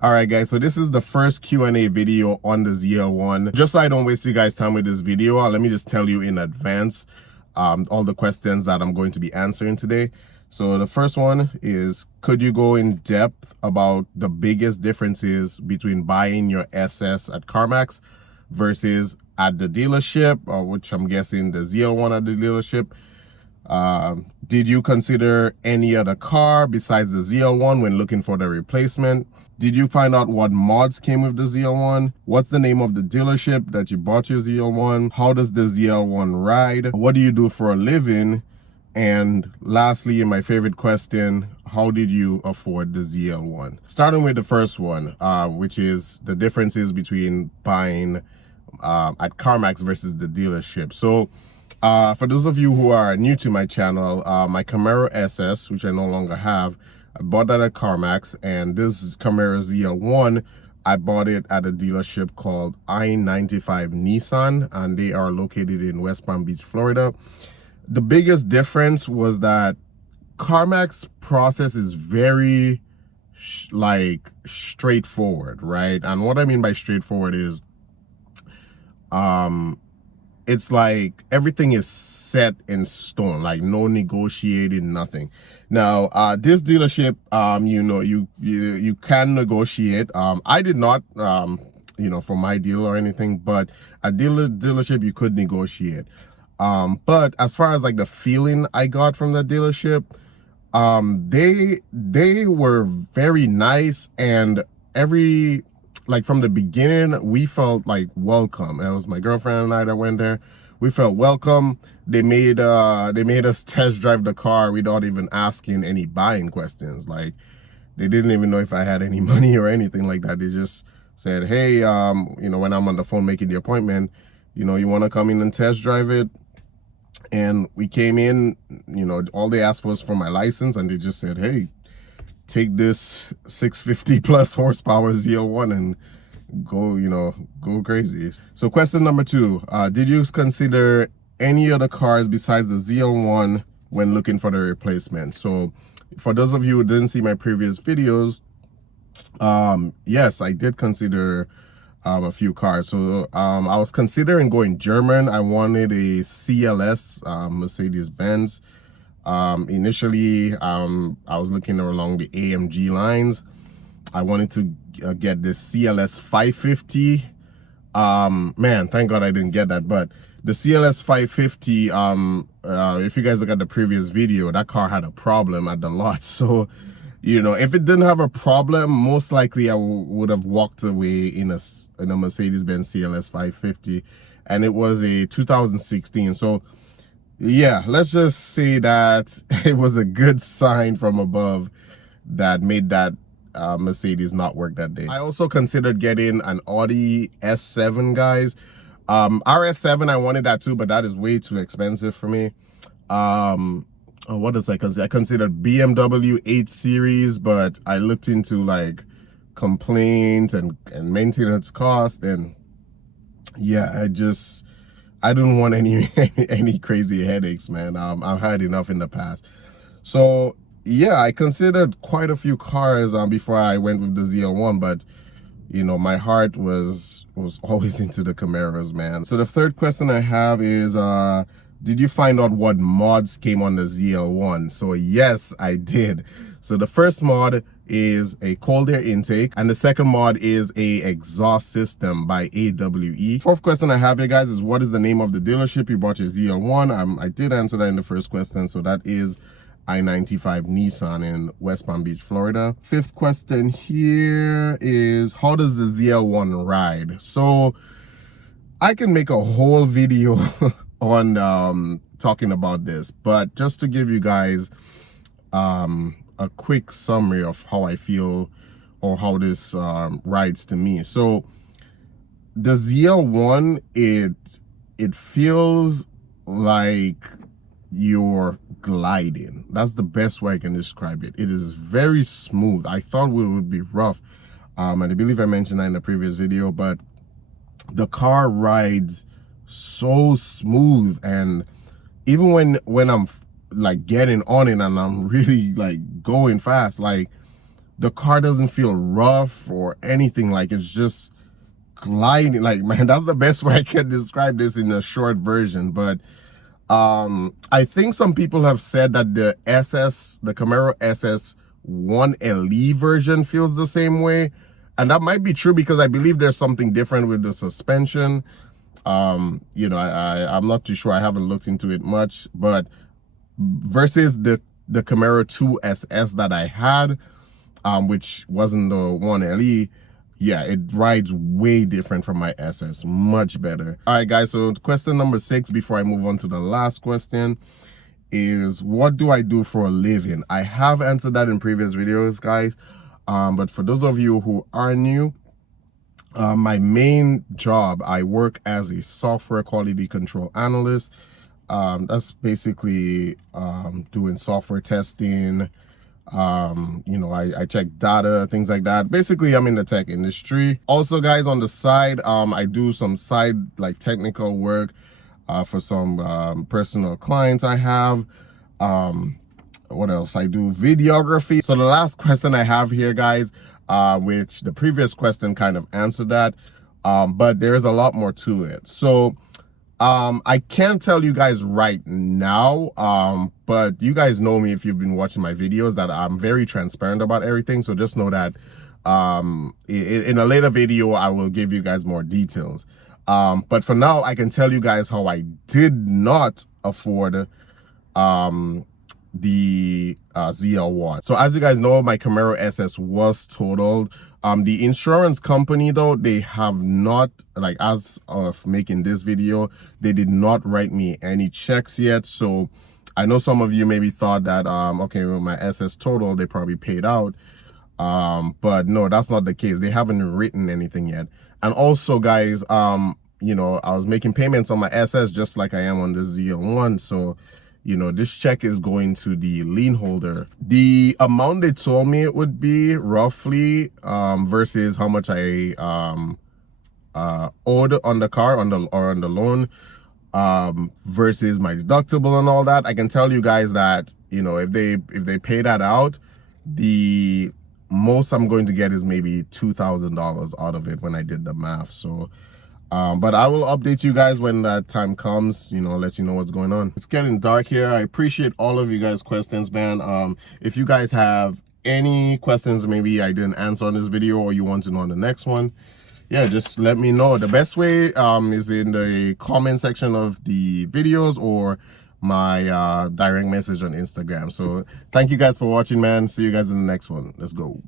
All right, guys, so this is the first Q&A video on the ZL1. Just so I don't waste you guys' time with this video, let me just tell you in advance all the questions that I'm going to be answering today. So the first one is, could you go in depth about the biggest differences between buying your SS at CarMax versus at the dealership, which I'm guessing the ZL1 at the dealership? Did you consider any other car besides the ZL1 when looking for the replacement? Did you find out what mods came with the ZL1? What's the name of the dealership that you bought your ZL1? How does the ZL1 ride? What do you do for a living? And lastly, my favorite question, how did you afford the ZL1? Starting with the first one, which is the differences between buying at CarMax versus the dealership. So for those of you who are new to my channel, my Camaro SS, which I no longer have, I bought that at CarMax, and this is Camaro ZL1. I bought it at a dealership called I-95 Nissan, and they are located in West Palm Beach, Florida. The biggest difference was that CarMax process is very straightforward, right? And what I mean by straightforward is it's like everything is set in stone, like no negotiating, nothing. Now this dealership, you can negotiate. I did not for my deal or anything, but a dealership you could negotiate. But as far as like the feeling I got from the dealership, they were very nice, and from the beginning, we felt like welcome. It was my girlfriend and I that went there. We felt welcome. They made us test drive the car without even asking any buying questions. Like, they didn't even know if I had any money or anything like that. They just said, hey, when I'm on the phone making the appointment, you want to come in and test drive it. And we came in, all they asked was for my license, and they just said, hey, take this 650 plus horsepower ZL1 and go crazy. So question number 2, did you consider any other cars besides the ZL1 when looking for the replacement? So for those of you who didn't see my previous videos, yes, I did consider a few cars. So I was considering going German. I wanted a CLS, Mercedes-Benz. Initially, I was looking along the AMG lines. I wanted to get this CLS 550. Man, thank God I didn't get that. But the CLS 550, if you guys look at the previous video, that car had a problem at the lot. So, if it didn't have a problem, most likely I would have walked away in a Mercedes-Benz CLS 550. And it was a 2016. So, yeah, let's just say that it was a good sign from above that made that Mercedes not work that day. I also considered getting an Audi S7, guys. RS7, I wanted that too, but that is way too expensive for me. What else I consider? I considered BMW 8 Series, but I looked into like complaints and maintenance cost, and yeah, I don't want any crazy headaches, man. I've had enough in the past. So yeah, I considered quite a few cars before I went with the ZL1, but my heart was always into the Camaros, man. So the third question I have is, did you find out what mods came on the ZL1? So yes, I did. So the first mod is a cold air intake, and the second mod is a exhaust system by AWE. Fourth question I have here, guys, is what is the name of the dealership you bought your ZL1? I did answer that in the first question, so that is I-95 Nissan in West Palm Beach, Florida. Fifth question here is, how does the ZL1 ride? So I can make a whole video on talking about this, but just to give you guys a quick summary of how I feel or how this rides to me. So the ZL1, it feels like you're gliding. That's the best way I can describe it. It is very smooth. I thought it would be rough, and I believe I mentioned that in the previous video, but the car rides so smooth. And even when I'm like getting on it and I'm really like going fast, like the car doesn't feel rough or anything. Like, it's just gliding. Like, man, that's the best way I can describe this in a short version. But I think some people have said that the Camaro SS1 LE version feels the same way, and that might be true because I believe there's something different with the suspension. You know, I'm not too sure. I haven't looked into it much, but versus the Camaro 2 SS that I had, which wasn't the 1 LE, yeah, it rides way different from my SS, much better. All right, guys, so question number 6, before I move on to the last question, is what do I do for a living? I have answered that in previous videos, guys, but for those of you who are new, my main job, I work as a software quality control analyst. That's basically doing software testing. You know, I check data, things like that. Basically, I'm in the tech industry. Also, guys, on the side, I do some side like technical work for some personal clients I have. What else? I do videography. So the last question I have here, guys, which the previous question kind of answered that, but there is a lot more to it. So I can't tell you guys right now, but you guys know me if you've been watching my videos that I'm very transparent about everything. So just know that in a later video, I will give you guys more details. But for now, I can tell you guys how I did not afford the ZL1. So as you guys know, my Camaro SS was totaled. The insurance company, though, they have not, like, as of making this video, they did not write me any checks yet. So I know some of you maybe thought that okay, well, my SS total, they probably paid out, but no, that's not the case. They haven't written anything yet. And also, guys, you know, I was making payments on my SS just like I am on the ZL1. So you know, this check is going to the lien holder. The amount they told me it would be roughly versus how much I owed on the car, on the loan, versus my deductible and all that. I can tell you guys that, you know, if they pay that out, the most I'm going to get is maybe $2,000 out of it when I did the math. So but I will update you guys when that time comes, you know, let you know what's going on. It's getting dark here. I appreciate all of you guys' questions, man. If you guys have any questions maybe I didn't answer on this video or you want to know on the next one, yeah, just let me know. The best way is in the comment section of the videos or my direct message on Instagram. So thank you guys for watching, man. See you guys in the next one. Let's go.